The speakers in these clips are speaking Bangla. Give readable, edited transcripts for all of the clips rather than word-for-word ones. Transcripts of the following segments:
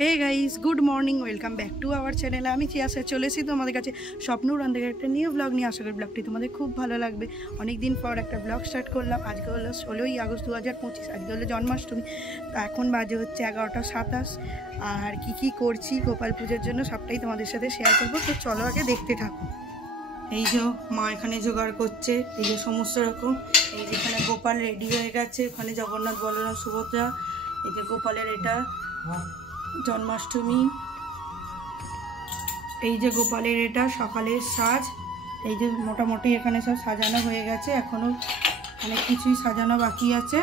Hey guys, good morning, welcome back to our channel. আমি চিয়াসে চলে এসেছি তোমাদের কাছে স্বপ্ন উড়ানদের একটা নিউ ব্লগ নিয়ে। আশা করি ব্লগটি তোমাদের খুব ভালো লাগবে। অনেক দিন পর একটা ব্লগ স্টার্ট করলাম। আজকে হলো 16ই আগস্ট 2025, আজকে হলো জন্মাষ্টমী। তো এখন বাজে হচ্ছে 11:27। আর কি করছি গোপাল পুজোর জন্য সবটাই তোমাদের সাথে শেয়ার করবো। তো চলো আগে দেখতে থাকো। এই যে মা এখানে জোগাড় করছে, এই যে সমস্ত রকম। এই যেখানে গোপাল রেডি হয়ে গেছে, ওখানে জগন্নাথ, বলরাম, সুভদ্রা। এই যে গোপালের এটা জন্মাষ্টমী। এই যে গোপালের এটা সকালের সাজ। এই যে মোটামুটি এখানে সব সাজানো হয়ে গেছে, এখনো অনেক কিছুই সাজানো বাকি আছে।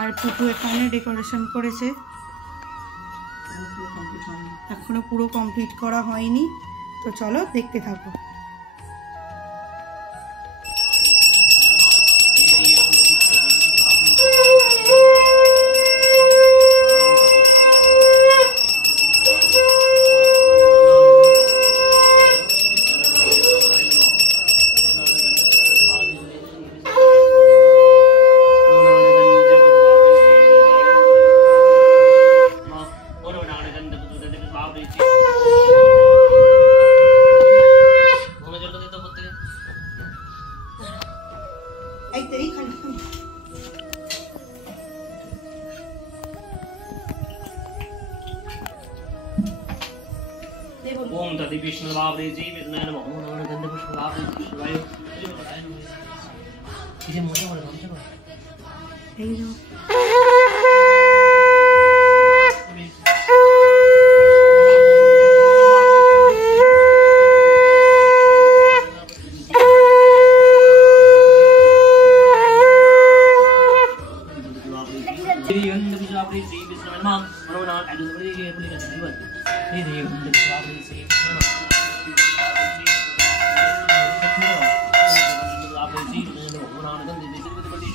আর পুটু এখানে ডেকোরেশন করেছে, এখনো পুরো কমপ্লিট করা হয়নি। তো চলো দেখতে থাকো। ओम तदि विष्णु बाबरे जी विष्णु नमः ओम नमः गंध पुष्प बाबरे शिवाय इसे मोटे बड़े कौन से এই যে श्री गंध पुष्प बाबरे जी विष्णु नमः ओम नमः अदुर बड़ी के बोली का जीवन हे रे गंध पुष्प बाबरे जी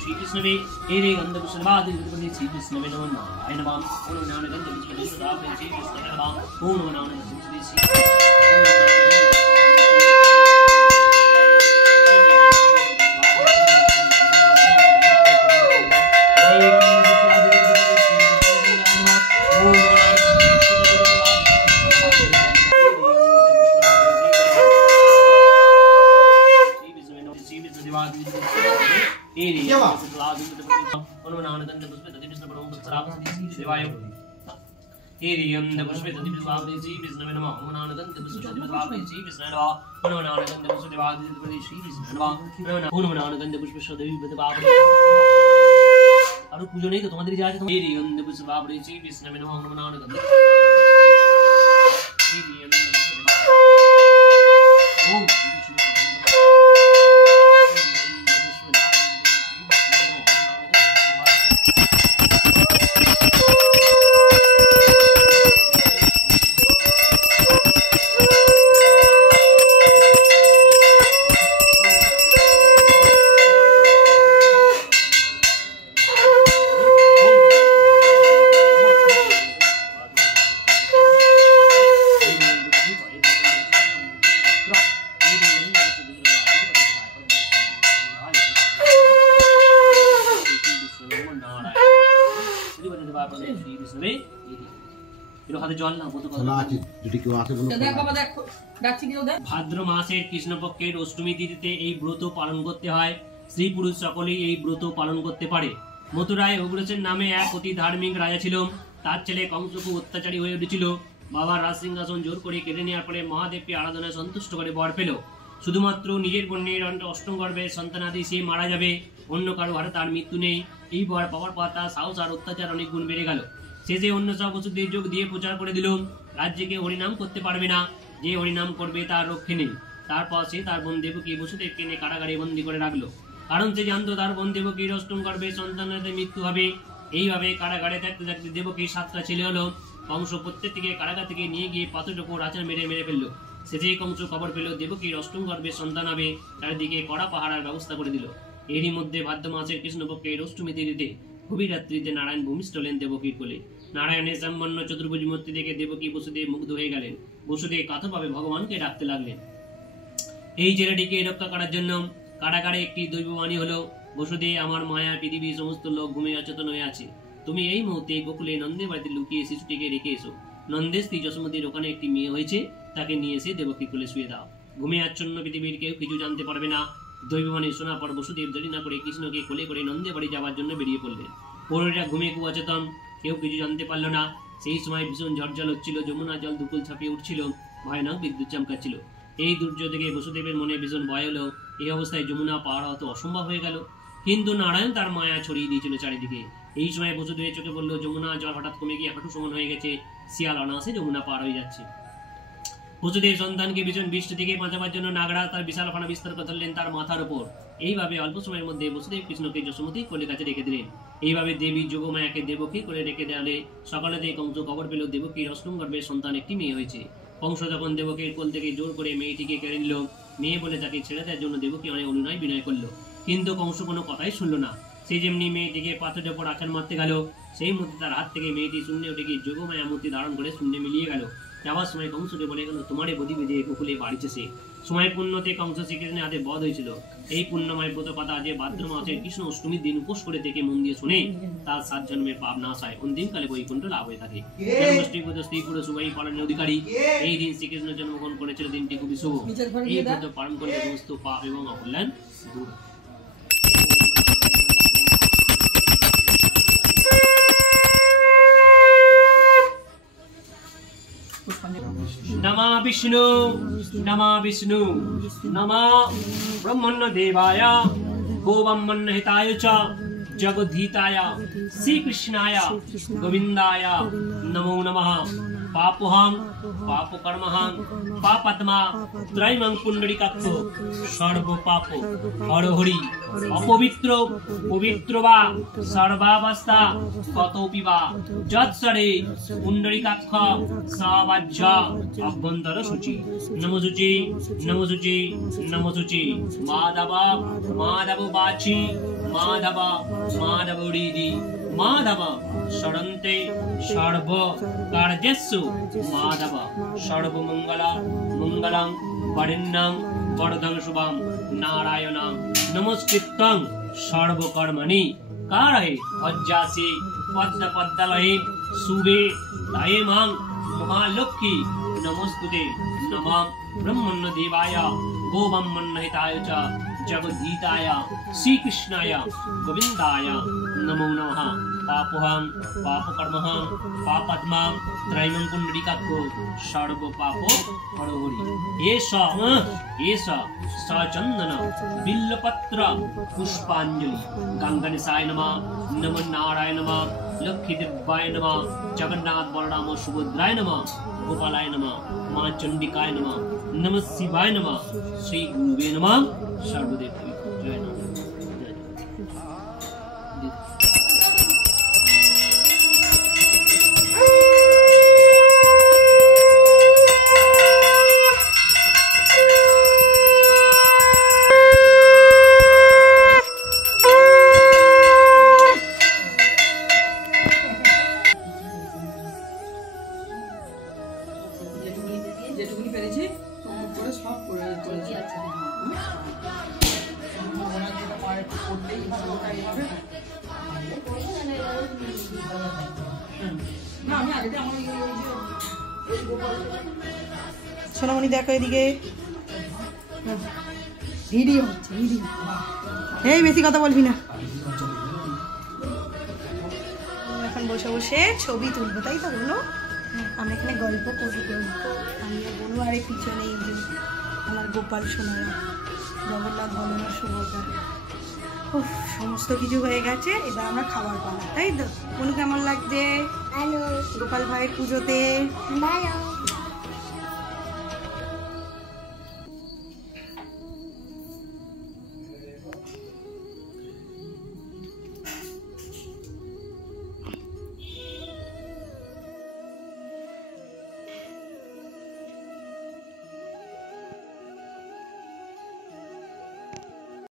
श्री विष्णुवे हे रे गंध पुष्प बाबरे श्री विष्णुवे नमः नारायण नमः ओम नमः गंध पुष्प बाबरे श्री विष्णुवे नमः ओम नमः गंध पुष्प और पूजो नहीं तो तुम्हारी जाए तो मेरी गंध पुष्प बाबरे जी विष्णु में नमः ओम नमः गंध ओम ভাদ্র মাসের কৃষ্ণপক্ষের অষ্টমী তিথিতে এই ব্রত পালন করতে হয়। স্ত্রী পুরুষ সকলেই এই ব্রত পালন করতে পারে। মথুরায় অগ্রসেন নামে এক অতি ধার্মিক রাজা ছিল। তার ছেলে কংস খুব অত্যাচারী হয়ে উঠেছিল। বাবার রাজ সিংহাসন জোর করে কেড়ে নেওয়ার পরে মহাদেবকে আরাধনায় সন্তুষ্ট করে বর পেল, শুধুমাত্র নিজের কন্যার অষ্টম গর্ভে সন্তানাদি সে মারা যাবে, অন্য কারো হারে তার মৃত্যু নেই। এই বর পাওয়ার পর তার সাহস আর অত্যাচার অনেক গুণ বেড়ে গেল। শেষে অন্য সব ওষুধের যোগ দিয়ে প্রচার করে দিল, রাজ্যকে হরিনাম করতে পারবে না, যে হরিনাম করবে তার রক্ষে নেই। তারপর সে তার বোন দেবকী বসুদেবকে এনে কারাগারে বন্দী করে রাখলো, কারণ সে জানতো তার বোন দেবকীর অষ্টম গর্ভে সন্তানের মৃত্যু হবে। এইভাবে কারাগারে থাকতে থাকতে দেবকীর 7টা ছেলে হলো। কংস প্রত্যেকটিকে কারাগার থেকে নিয়ে গিয়ে পাথরের উপর আচার মেরে ফেললো। শেষে কংস খবর পেল দেবকীর অষ্টম গর্ভে সন্তান হবে, চারিদিকে কড়া পাহারার ব্যবস্থা করে দিল। এরই মধ্যে ভাদ্র মাসের কৃষ্ণপক্ষের অষ্টমী তিথিতে গভীর রাত্রিতে নারায়ণ ভূমিষ্ঠ হলেন দেবকীর কোলে। নারায়ণের সম্পন্ন চতুর্ভুজ মূর্তি দেখে দেবকী বসুদেব মুগ্ধ হয়ে গেলেন। বসুদেব কাতরভাবে ভগবানকে ডাকতে লাগলেন। এই ছেলেটিকে রক্ষা করার জন্য কারাগারে একটি দৈববাণী হলো, বসুদেব আমার মায়া পৃথিবীর সমস্ত লোক ঘুমিয়ে অচেতন হয়ে আছে, তুমি এই মুহূর্তে গোকুলে নন্দের বাড়িতে লুকিয়ে শিশুটিকে রেখে এসো। নন্দের স্ত্রী যশোমতীর ওখানে একটি মেয়ে হয়েছে, তাকে নিয়ে এসে দেবকী কোলে শুয়ে দাও। ঘুমে আচ্ছন্ন পৃথিবীর কেউ কিছু জানতে পারবে না। দৈববাণী শোনা পর বসুদেব দেরি না করে কৃষ্ণকে কোলে করে নন্দের বাড়ি যাওয়ার জন্য বেরিয়ে পড়লেন। পৌরীরা ঘুমে কুয়াচেতন, কেউ কিছু জানতে পারল না। সেই সময় ভীষণ ঝড়জল হচ্ছিল, যমুনা জল দুকুল ছাপিয়ে উঠছিল, ভয়ানক বিদ্যুৎ চমকাচ্ছিল। এই দুর্যোগ দেখে বসুদেবের মনে ভীষণ ভয় হলো। এই অবস্থায় যমুনা পার হওয়া তো অসম্ভব হয়ে গেল, কিন্তু নারায়ণ তার মায়া ছড়িয়ে দিয়েছিল চারিদিকে। এই সময় বসুদেবের চোখে বলল, যমুনা জল হঠাৎ কমে গিয়ে হাঁটু সমান হয়ে গেছে, শিয়াল অনায়াসে যমুনা পার হয়ে যাচ্ছে। বসুদেব সন্তানকে ভীষণ বৃষ্টি থেকে বাঁচাবার জন্য নাগরা তার বিশাল ফানা বিস্তার করে ধরলেন তার মাথার উপর। এইভাবে অল্প সময়ের মধ্যে বসুদেব কৃষ্ণকে যশোমতী কোলের কাছে রেখে দিলেন। এইভাবে দেবী যোগমায়াকে দেবকী করে রেখে দেওয়ালে সকালে দিয়ে কংস খবর পেল দেবকীর অষ্টম গর্ভের সন্তান একটি মেয়ে হয়েছে। কংস যখন দেবকীর কোল থেকে জোর করে মেয়েটিকে কেড়ে নিল, মেয়ে বলে তাকে ছেড়ে দেওয়ার জন্য দেবকী অনেক অনুনয় বিনয় করলো, কিন্তু কংস কোনো কথাই শুনল না। সে যেমনি মেয়েটিকে পাথরের উপর আছাড় মারতে গেল, সেই মুহূর্তে তার হাত থেকে মেয়েটি শূন্যে উঠে গিয়ে যোগমায়া মূর্তি ধারণ করে শূন্যে মিলিয়ে গেল। যাওয়ার সময় কংসকে বলে গেল, তোমারে বধি বেঁধে গোকুলে বাড়িছে সে। সময় পুণ্যতে কংস শ্রীকৃষ্ণের হাতে বধ হয়েছিল। এই পুণ্যময় ব্রত কথা যে ভাদ্র মাসের কৃষ্ণ অষ্টমীর দিন উপোস করে থেকে মন দিয়ে শুনে, তার 7 জন্মের পাপ নাশ হয়, অন্তিমকালে বৈকুণ্ঠ লাভ হয়ে থাকে। জন্মাষ্টমী স্ত্রী পুরুষ উভয়ই পালনের অধিকারী। এই দিন শ্রীকৃষ্ণ জন্মগ্রহণ করেছিল, দিনটি খুবই শুভ। এই ব্রত পালন করলে সমস্ত পাপ এবং অকল্যাণ দূর। नमः विष्णु नमः ब्रह्मण्य देवाय गोब्रह्मण्य हिताय च जगद्धिताय श्री कृष्णाय गोविंदाय नमो नमः। पापोहं पापकर्महं पापात्मा त्रयमं पुंडरीकाक्ष सर्व पाप हरहरि अपवित्र पवित्र वा सर्वावस्था कतोपि वा যৎসরে পুণ্ডরীকাক্ষ সবাজ্য অভ্যন্তর শুচি নমশুচি নমশুচি নমশুচি মাধব মাধব বাচি মাধব মাধবরিদি মাধব শরন্তে সর্ব কার্যেষু মাধব সর্বমঙ্গল মঙ্গলং বরেণ্যং বরদং শুভং নারায়ণং নমস্কৃত্যং সর্বকর্মণি কারয়ে অজ্জাসি পদ্ম পদ্মলয়ে শুভে তায়ে মাং মহালক্ষ্মী নমস্তুতে। নমঃ ব্রহ্মণ্য দেবায় গোব্রহ্মণ্য হিতায় চ জগদ্ধিতায় শ্রীকৃষ্ণায় গোবিন্দায় নমো নমঃ। পাপহং পাপকর্মহং পাপাত্মা ত্রয়মং পুণ্ডরীকাক্ষ সর্ব পাপ হরহরি। এষ সচন্দন বিল্লপত্র পুষ্পাঞ্জলি গঙ্গানিসায় নমঃ নমো নারায়ণ নমঃ লক্ষ্মী দেবায় নমঃ জগন্নাথ বলরাম সুভদ্রায় নমঃ গোপালায় নমঃ মা চণ্ডিকায় নমঃ নমঃ শিবায় নমঃ শ্রী গুরুবে নমঃ সর্বদেব জয় নমঃ। যেটুকুনি পেরেছি করে সব করে চলছে। সোনামণি দেখো এদিকে ভিডিও হচ্ছে, ভিডিও। এই বেশি কথা বলবি না, এখন বসে বসে ছবি তুলবো, তাই তো বলো? আমি এখানে গল্প করবো, গল্প আমি বলবো। আর এই পিছনে এই যে আমার গোপাল সোনারা, জগন্নাথ বলরাম সুভদ্রা, সমস্ত কিছু হয়ে গেছে। এবার আমরা খাবার পালা, তাই তো? কোনো কেমন লাগছে গোপাল ভাইয়ের পুজোতে?